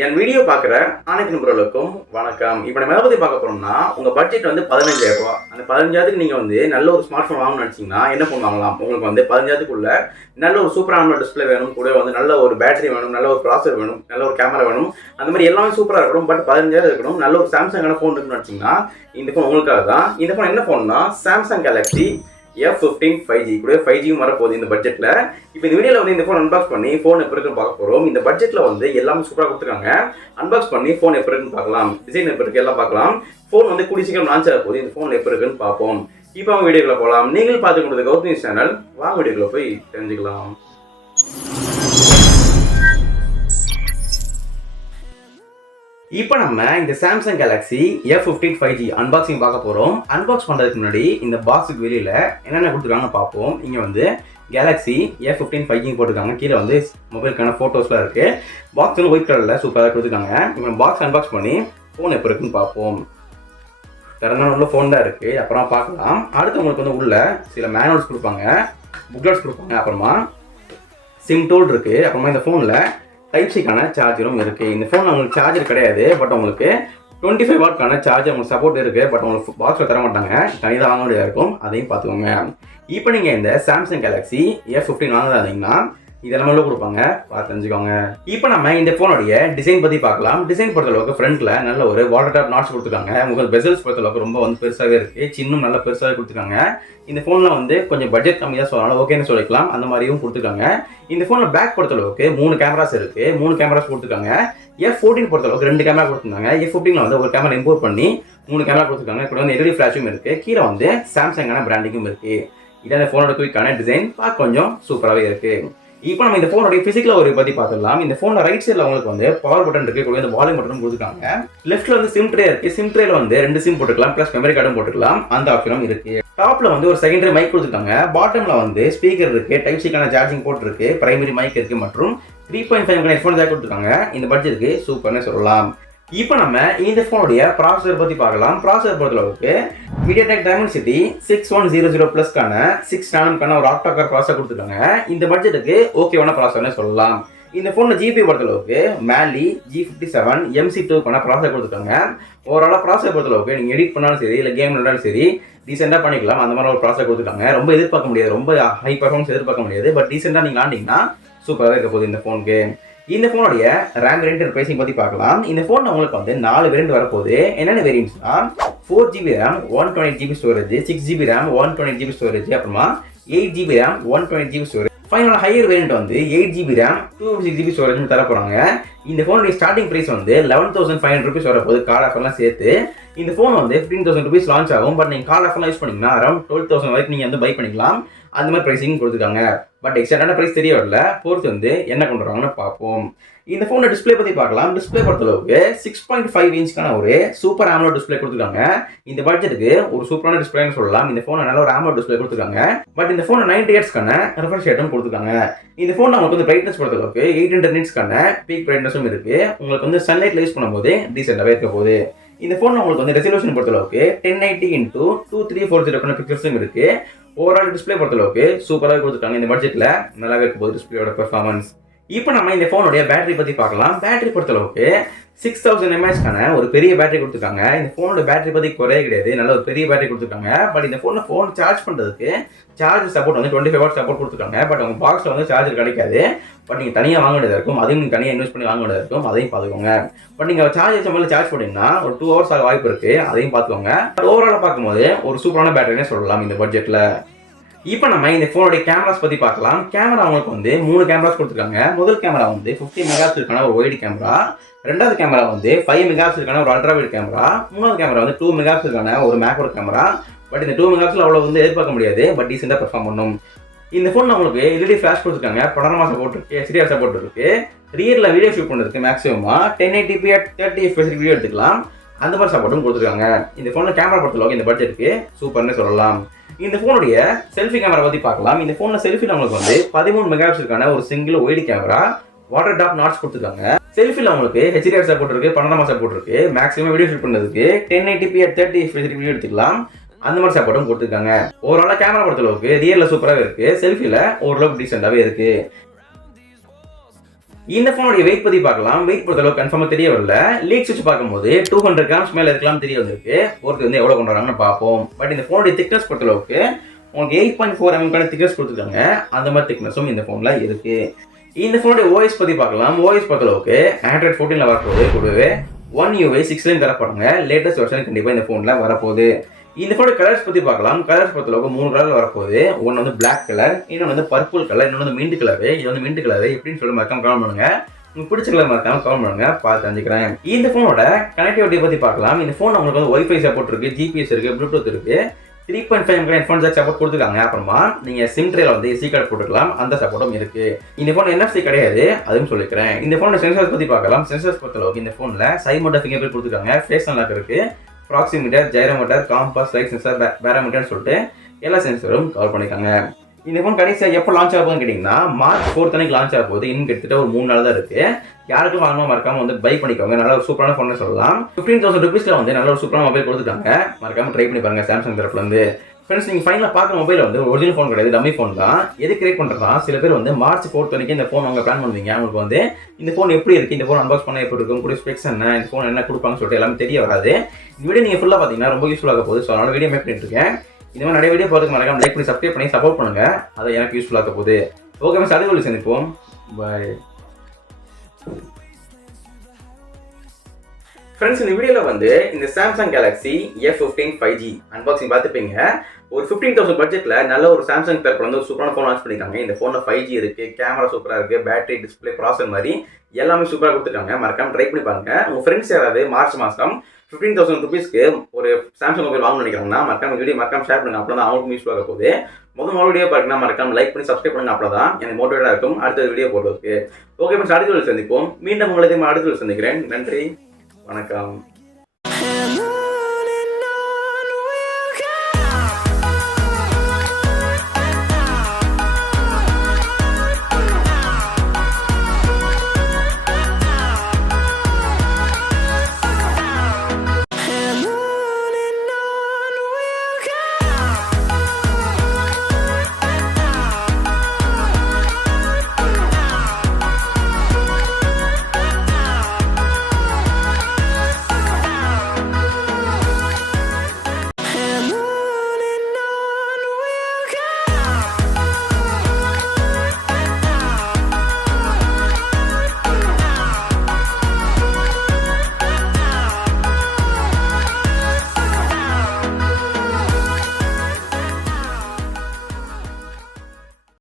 என் video பார்க்குற அனைத்து நண்பர்களுக்கும் வணக்கம். இப்போ நம்ம எதை பற்றி பார்க்க போகிறோம்னா, உங்கள் பட்ஜெட் வந்து 15,000 ரூபா. அந்த 15,000க்கு நீங்கள் வந்து நல்ல ஒரு ஸ்மார்ட் ஃபோன் வாங்கணும்னு நினச்சிங்கன்னா என்ன ஃபோன் வாங்கலாம்? உங்களுக்கு வந்து 15,000க்குள்ள நல்ல ஒரு சூப்பரான டிஸ்பிளே வேணும், கூட வந்து நல்ல ஒரு பேட்டரி வேணும், நல்ல ஒரு ப்ராசர் வேணும், நல்ல ஒரு கேமரா வேணும், அந்த மாதிரி எல்லாமே சூப்பராக இருக்கணும். பட் 15,000 இருக்கணும். நல்ல ஒரு சாம்சங்கான ஃபோன் இருக்குன்னு நினச்சிங்கன்னா இந்த ஃபோன் உங்களுக்காக தான். இந்த ஃபோன் என்ன ஃபோன்னா சாம்சங் கேலக்ஸி F15 5G கூட 5Gயும் வரப்போகுது இந்த பட்ஜெட்டில். இப்போ இந்த வீடியோவில் வந்து இந்த ஃபோன் அன்பாக்ஸ் பண்ணி ஃபோன் எப்படி இருக்குன்னு பார்க்க போகிறோம். இந்த பட்ஜெட்டில் வந்து எல்லாமே சூப்பராக கொடுத்துருக்காங்க. அன்பாக்ஸ் பண்ணி ஃபோன் எப்படி இருக்குன்னு பார்க்கலாம், டிசைன் எப்படி இருக்கு எல்லாம் பார்க்கலாம். ஃபோன் வந்து கூடிய சீக்கிரம் லான்ச் ஆக போகுது. இந்த ஃபோன் எப்படி இருக்குன்னு பார்ப்போம். இப்போ அவங்க வீடியோக்குள்ள போகலாம். நீங்கள் பார்த்து கொடுத்த கௌதமி சேனல், வாங்க வீடியோக்குள்ள போய் தெரிஞ்சுக்கலாம். இப்போ நம்ம இந்த Samsung Galaxy F15 5G unboxing பார்க்க போகிறோம். அன்பாக்ஸ் பண்ணுறதுக்கு முன்னாடி இந்த பாக்ஸுக்கு வெளியில் என்னென்ன கொடுத்துருக்காங்கன்னு பார்ப்போம். இங்கே வந்து கேலக்ஸி F15 5G போட்டிருக்காங்க. கீழே வந்து மொபைலுக்கான ஃபோட்டோஸ்லாம் இருக்குது. பாக்ஸ் வந்து ஒயிட் கலரில் சூப்பராக கொடுத்துருக்காங்க. இப்போ பாக்ஸ் அன்பாக்ஸ் பண்ணி ஃபோன் எப்போ இருக்குன்னு பார்ப்போம். திறந்தான உள்ள ஃபோன் தான் இருக்குது, அப்புறம் பார்க்கலாம். அடுத்து உங்களுக்கு வந்து உள்ள சில மேனுவல்ஸ் கொடுப்பாங்க, புக்லெட்ஸ் கொடுப்பாங்க, அப்புறமா சிம் டூல் இருக்குது. அப்புறமா இந்த ஃபோனில் டைப் சிக்கான சார்ஜரும் இருக்குது. இந்த ஃபோனில் உங்களுக்கு சார்ஜர் கிடையாது, பட் உங்களுக்கு 25 வாட்க்கான சார்ஜர் உங்களுக்கு சப்போர்ட் இருக்குது. பட் உங்களுக்கு பாக்ஸில் தர மாட்டாங்க, தனியாக வாங்க வேண்டியதாக இருக்கும். அதையும் பார்த்துக்கோங்க. இப்போ நீங்கள் இந்த சாம்சங் கேலக்ஸி F15 வாங்குறாதீங்கன்னா இதெல்லாம் உள்ள கொடுப்பாங்க, பார்த்து தெரிஞ்சுக்கோங்க. இப்போ நம்ம இந்த ஃபோனுடைய டிசைன் பற்றி பார்க்கலாம். டிசைன் பொறுத்தளவுக்கு ஃப்ரண்ட்டில் நல்ல ஒரு வாட்டர் டாப் நாட்ஸ் கொடுத்துருக்காங்க. உங்களுக்கு பெசல்ஸ் பொறுத்தளவுக்கு ரொம்ப வந்து பெருசாகவே இருக்குது, சின்னும் நல்லா பெருசாகவே கொடுத்துருக்காங்க. இந்த ஃபோனில் வந்து கொஞ்சம் பட்ஜெட் கம்மியாக சொல்லலாம், ஓகேன்னு சொல்லிக்கலாம், அந்த மாதிரியும் கொடுத்துருக்காங்க. இந்த ஃபோனில் பேக் பொறுத்தளவுக்கு 3 கேமராஸ் இருக்குது, 3 கேமராஸ் கொடுத்துருக்காங்க. F14 பொறுத்தளவுக்கு 2 கேமரா கொடுத்துருந்தாங்க. F15 வந்து ஒரு கேமரா இம்போர்ட் பண்ணி 3 கேமரா கொடுத்துருக்காங்க. கூட வந்து LED ஃப்ளாஷும் இருக்குது. கீழே வந்து சாம்சங்கான பிராண்டிங்கும் இருக்குது. இதான் இந்த ஃபோனோட குயிக்கான டிசைன், பார்க்க கொஞ்சம் சூப்பராகவே இருக்குது. இப்போ நம்ம இந்த ஃபோனுடைய ஃபிசிக்கல் ஒரு பற்றி பார்த்துடலாம். இந்த ஃபோனில் ரைட் சைடில் உங்களுக்கு வந்து பவர் பட்டன் இருக்குது, கூட இந்த வால்யூம் பட்டன் கொடுத்துருக்காங்க. லெஃப்ட்டில் வந்து சிம் ட்ரே இருக்குது. சிம் ட்ரேல வந்து 2 சிம் போட்டுக்கலாம், ப்ளஸ் மெமரி கார்டும் போட்டுக்கலாம், அந்த ஆப்ஷனும் இருக்குது. டாப்பில் வந்து ஒரு செகண்டரி மைக் கொடுத்துருக்காங்க. பாட்டமில் வந்து ஸ்பீக்கர் இருக்குது, டைப் சிக்கான சார்ஜிங் போர்ட் இருக்குது, பிரைமரி மைக் இருக்குது, மற்றும் 3.5 ஹெட்ஃபோன் ஜாக் கொடுத்துருக்காங்க. இந்த பட்ஜெட்டுக்கு சூப்பர்னு சொல்லலாம். இப்போ நம்ம இந்த ஃபோனுடைய ப்ராசஸர் பற்றி பார்க்கலாம். ப்ராசஸர் பொறுத்தளவுக்கு MediaTek Dimensity 6100 ப்ளஸ்க்கான 6 நானோக்கான ஒரு ஆக்டா-கோர் ப்ராசஸர் கொடுத்துருக்காங்க. இந்த பட்ஜெட்டுக்கு ஓகேவான ப்ராசஸர்னு சொல்லலாம். இந்த ஃபோனில் ஜிபி பொறுத்தளவுக்கு Mali G57 MC2க்கான ப்ராசஸர் கொடுத்துருக்காங்க. ஓவராலாக ப்ராசஸர் பொறுத்தளவுக்கு நீங்கள் எடிட் பண்ணாலும் சரி, இல்லை கேம் விளையாடாலும் சரி, டீசெண்டாக பண்ணிக்கலாம். அந்த மாதிரி ஒரு ப்ராசஸர் கொடுத்துருக்காங்க. ரொம்ப எதிர்பார்க்க முடியாது, ரொம்ப ஹை பர்ஃபார்மன்ஸ் எதிர்பார்க்க முடியாது, பட் டீசெண்டாக நீங்கள் ஆண்டிங்கன்னா சூப்பராக இருக்க போகுது இந்த ஃபோனுக்கு. இந்த ஃபோனுடைய ரேம் வேரியன்ட் பிரைசிங் பற்றி பார்க்கலாம். இந்த ஃபோன் உங்களுக்கு வந்து 4 வேரியன்ட் வரப்போகுது. என்னென்ன வேரியன்ட்ஸ்னா 4GB RAM 128GB storage, 6GB RAM 128GB storage, அப்புறமா 8GB RAM 128GB storage. Final higher variant வந்து 8GB RAM 256GB ஸ்டோரேஜ் தர போகிறாங்க. இந்த ஃபோனுடைய ஸ்டார்டிங் ப்ரைஸ் வந்து 11,500 rupees வரப்போகுது, கார்டு ஆஃபர்லாம் சேர்த்து. இந்த ஃபோன் வந்து 15,000 rupees லான்ச் ஆகும். பட் நீங்கள் கார்டு ஆஃபர்லாம் யூஸ் பண்ணிங்கன்னா அரௌண்ட் 12,000 வரைக்கும் நீங்கள் வந்து பை பண்ணிக்கலாம். அந்த மாதிரி ப்ரைஸிங் கொடுத்துருக்காங்க. பட் எக்ஸாக்டான ப்ரைஸ் தெரிய வரல, பொறுத்து வந்து என்ன கொண்டு வராங்கன்னு பார்ப்போம். இந்த ஃபோனோட டிஸ்பிளே பற்றி பார்க்கலாம். டிஸ்பிளே பொறுத்தளவுக்கு 6.5 இன்ச்க்கான ஒரு சூப்பர் AMOLED டிஸ்பிளே கொடுத்துருக்காங்க. இந்த பட்ஜெட்டுக்கு ஒரு சூப்பரான டிஸ்பிளேன்னு சொல்லலாம். இந்த ஃபோனை நல்ல ஒரு AMOLED டிஸ்பிளே கொடுத்துருக்காங்க. பட் இந்த ஃபோனை 90 ஹெர்ட்ஸ்க்கான ரெஃப்ரெஷ் ரேட்டும் கொடுத்துருக்காங்க. இந்த ஃபோன் நமக்கு வந்து பிரைட்னஸ் பொறுத்தளவுக்கு 800 nitsக்கான பீக் பிரைட்னஸும் இருக்குது. உங்களுக்கு வந்து சன்லைட்ல யூஸ் பண்ணும்போது டீசெண்டாகவே இருக்க போகுது. இந்த ஃபோன் உங்களுக்கு வந்து ரெசல்யூஷன் பொறுத்தளவுக்கு 1080x2340 பிக்சல்ஸும் இருக்குது. ஓவரால் டிஸ்பிளே பொறுத்தளவுக்கு சூப்பராக கொடுத்துருக்காங்க. இந்த பட்ஜெட்டில் நல்லாவே இருக்க போகுது டிஸ்பிளேயோட பெர்ஃபார்மன்ஸ். இப்போ நம்ம இந்த ஃபோனுடைய பேட்டரி பற்றி பார்க்கலாம். பேட்டரி பொறுத்தளவுக்கு 6000 mAhக்கான ஒரு பெரிய பேட்டரி கொடுத்துருக்காங்க. இந்த ஃபோனோட பேட்டரி பற்றி குறைய கிடையாது, நல்ல ஒரு பெரிய பேட்டரி கொடுத்துருக்காங்க. பட் இந்த ஃபோன் சார்ஜ் பண்ணுறதுக்கு சார்ஜ் சப்போர்ட் வந்து 25 வாட் சப்போர்ட் கொடுத்துருக்காங்க. பட் உங்கள் பாக்ஸில் வந்து சார்ஜர் கிடைக்காது. பட் நீங்கள் தனியாக வாங்க வேண்டியதாக இருக்கும், அதையும் நீங்கள் தனியாக இன்வெஸ்ட் பண்ணி வாங்க வேண்டியதாக இருக்கும், அதையும் பார்த்துக்கோங்க. பட் நீங்கள் சார்ஜ் சம்பளம் சார்ஜ் பண்ணிங்கன்னா ஒரு 2 hours ஆக வாய்ப்பு இருக்குது, அதையும் பார்த்துக்கோங்க. பட் ஓவராலாக பார்க்கும்போது ஒரு சூப்பரான பேட்டரினே சொல்லலாம் இந்த பட்ஜெட்டில். இப்போ நம்ம இந்த ஃபோனுடைய கேமராஸ் பற்றி பார்க்கலாம். கேமரா உங்களுக்கு வந்து 3 கேமராஸ் கொடுத்துருக்காங்க. முதல் கேமரா வந்து 50 மெகாபிக்சலுக்கான ஒரு ஒயிட் கேமரா, ரெண்டாவது கேமரா வந்து 5 மெகாபிக்சலுக்கான ஒரு அல்ட்ரா வைட் கேமரா, மூணாவது கேமரா வந்து 2 மெகாபிக்சலுக்கான ஒரு மேக்ரோ கேமரா. பட் இந்த 2 மெகாபிக்சல் அவ்வளோ வந்து எதிர்பார்க்க முடியாது, பட் டீசெண்டாக பெர்ஃபார்ம் பண்ணும். இந்த ஃபோன் உங்களுக்கு LED ஃப்ளாஷ் கொடுத்துருக்காங்க, பனோரமா சப்போர்ட் இருக்குது, HDR சப்போர்ட் இருக்குது. ரியரில் வீடியோ ஷூட் பண்ணுறதுக்கு மேக்ஸிமமாக 1080p at 30 fps வீடியோ எடுத்துக்கலாம், அந்த மாதிரி சப்போர்ட்டும் கொடுத்துருக்காங்க. இந்த ஃபோனில் கேமரா பொறுத்தளவுக்கு இந்த பட்ஜெட்டுக்கு சூப்பர்னு சொல்லலாம். இந்த ஃபோனுடைய செல்ஃபி கேமரா பற்றி பார்க்கலாம். இந்த ஃபோனில் செல்ஃபியில் உங்களுக்கு வந்து 13 மெகாபிக்சலுக்கான ஒரு single white camera, water top notch கொடுத்துருக்காங்க. செல்ஃபியில் உங்களுக்கு HDR சப்போர்ட் இருக்குது, பனோரமா சப்போர்ட் இருக்குது. மேக்ஸிமம் வீடியோ ஷூட் பண்ணுறதுக்கு 1080p at 30 fps வீடியோ எடுத்துக்கலாம், அந்த மாதிரி சப்போர்ட்டும் கொடுத்துருக்காங்க. ஓவராலாக கேமரா பொறுத்தளவுக்கு ரியரில் சூப்பராகவே இருக்குது, செல்ஃபியில் ஓரளவுக்கு டீசெண்டாகவே இருக்குது. இந்த ஃபோனுடைய வெயிட் பத்தி பார்க்கலாம். வெயிட் பொறுத்த அளவுக்கு கன்ஃபார்மா தெரிய வரல. லீக்ஸ் வச்சு பார்க்கும்போது 200 கிராம்ஸ் மேல இருக்கலாம் தெரிய வந்திருக்கு. ஒருத்தர் வந்து எவ்வளவு கொண்டு வராங்கன்னு பார்ப்போம். பட் இந்த ஃபோனுடைய திக்னஸ் பொறுத்த அளவுக்கு உங்களுக்கு 8.4 mm திக்னஸ் கொடுத்துருக்காங்க. அந்த மாதிரி திக்னஸும் இந்த ஃபோன்ல இருக்கு. இந்த ஃபோனுடைய ஓஎஸ் பத்தி பார்க்கலாம். ஓஎஸ் பொறுத்த அளவுக்கு Android 14ல வரப்போகுது. கூடவே One UI 6லையும் தரப்படுங்க. லேட்டஸ்ட் வெர்ஷன் கண்டிப்பா இந்த ஃபோன்ல வரப்போகுது. இந்த ஃபோனோட கலர்ஸ் பத்தி பார்க்கலாம். கலர்ஸ் பொறுத்த அளவுக்கு 3 கலர்ல வரப்போகுது. ஒன்று வந்து பிளாக் கலர், இன்னொன்று வந்து பர்பிள் கலர், இன்னொன்று வந்து மின்ட் கலர். இது வந்து மின்ட் கலர் எப்படின்னு சொல்லி மறக்காம கமெண்ட் பண்ணுங்க. உங்களுக்கு பிடிச்ச கலர் மறக்காம கமெண்ட் பண்ணுங்க, பார்த்து தெரிஞ்சுக்கிறேன். இந்த ஃபோனோட கனெக்டிவிட்டி பத்தி பார்க்கலாம். இந்த ஃபோன் உங்களுக்கு வந்து வைஃபை சப்போர்ட் இருக்கு, ஜிபிஎஸ் இருக்கு, ப்ளூடூத் இருக்கு, 3.5 mm ஹெட்ஃபோன் ஜாக் சப்போர்ட் கொடுத்துருக்காங்க. அப்புறமா நீங்க சிம் ட்ரேல வந்து எஸ்டி கார்டு போட்டுக்கலாம், அந்த சப்போர்ட்டும் இருக்கு. இந்த ஃபோன் NFC கிடையாது, அதுவும் சொல்லிக்கிறேன். இந்த ஃபோனோட சென்சார்ஸ் பத்தி பார்க்கலாம். சென்சார்ஸ் பொறுத்த அளவுக்கு இந்த ஃபோன்ல சைட் மோட்டர் ஃபிங்கர் பிரிண்ட் கொடுத்துருக்காங்க, ஃபேஸ் அன்லாக் இருக்கு, ப்ராக்சிமீட்டர், ஜைரோமீட்டர், காம்பஸ், லைட் சென்சார், பேராமீட்டர்னு சொல்லிட்டு எல்லா சென்சரும் கவர் பண்ணியிருக்காங்க. இந்த ஃபோன் கடைசியாக எப்போ லான்ச் ஆக போகுதுன்னு கேட்டிங்கன்னா March 4 அன்னைக்கு லான்ச் ஆக போகுது. இன்னும் கிட்டத்தட்ட ஒரு 3 நாள் தான் இருக்குது. யாருக்கும் வாங்கணும் மறக்காம வந்து பை பண்ணிக்கோங்க. நல்ல ஒரு சூப்பரான ஃபோன் சொல்லலாம். 15,000 rupeesல வந்து நல்ல ஒரு சூப்பரான மொபைல் கொடுத்துட்டாங்க. மறக்காம ட்ரை பண்ணி பாருங்க சாம்சங் தரப்புலேருந்து. ஃப்ரெண்ட்ஸ், நீங்கள் ஃபைனலாக பார்க்குற மொபைல் வந்து ஒரிஜினல் ஃபோன் கிடையாது, டம்மி ஃபோன் தான். எது கிரியேட் பண்ணுறதா சில பேர் வந்து March 4 அன்னைக்கு இந்த ஃபோன் அவங்க பிளான் பண்ணுவீங்க. அவங்களுக்கு வந்து இந்த ஃபோன் எப்படி இருக்குது, இந்த ஃபோன் அன்பாக்ஸ் பண்ண எப்படி இருக்கும், கூட ஸ்பெக்ஸ் என்ன, இந்த ஃபோன் என்ன கொடுப்பாங்கன்னு சொல்லிட்டு எல்லாமே தெரிய வராது. இந்த வீடியோ நீங்கள் ஃபுல்லாக பார்த்தீங்கன்னா ரொம்ப யூஸ்ஃபுல்லாக போகுது. ஸோ அதனால வீடியோ மேக் பண்ணிட்டு இருக்கேன். இந்த மாதிரி நிறைய வீடியோ பார்த்துக்கு மறக்காம லைக் பண்ணி சப்ஸ்கிரைப் பண்ணி சப்போர்ட் பண்ணுங்க. அதை எனக்கு யூஸ்ஃபுல்லாக போகுது. ஓகே மிஸ், அடுத்த சந்திப்போம். Bye friends. இந்த வீடியோவில் வந்து இந்த Samsung Galaxy F15 5G unboxing பார்த்துப்பீங்க. ஒரு 15,000 பட்ஜெட்டில் நல்ல ஒரு சாம்சங் தரப்புல வந்து ஒரு சூப்பரான ஃபோன் லான்ச் பண்ணியிருக்காங்க. இந்த ஃபோனில் 5G இருக்குது, கேமரா சூப்பராக இருக்குது, பேட்டரி, டிஸ்பிளே, ப்ராசர் மாதிரி எல்லாமே சூப்பராக கொடுத்துருக்காங்க. மறக்காம ட்ரை பண்ணி பாருங்க. உங்கள் ஃப்ரெண்ட்ஸ் யாராவது மார்ச் மாதம் 15,000 rupeesக்கு ஒரு சாம்சங் மொபைல் வாங்கணும்னு நினைக்கிறாங்கன்னா மறக்காம வீடியோ மறக்காம ஷேர் பண்ணுங்க. அப்போ தான் அவங்களுக்கும் யூஸ்ஃபுல்லாக போகுது. முதல் வீடியோ பாருங்கன்னா மறக்காம லைக் பண்ணி சப்ஸ்கிரைப் பண்ணுங்க. அப்போ தான் எனக்கு மோட்டிவேட்டாக இருக்கும் அடுத்த வீடியோ போடுறதுக்கு. ஓகே ஃப்ரெண்ட்ஸ், அடுத்த வீடியோ சந்திப்போம். மீண்டும் உங்களை அடுத்த வீடியோ சந்திக்கிறேன். நன்றி, வணக்கம்.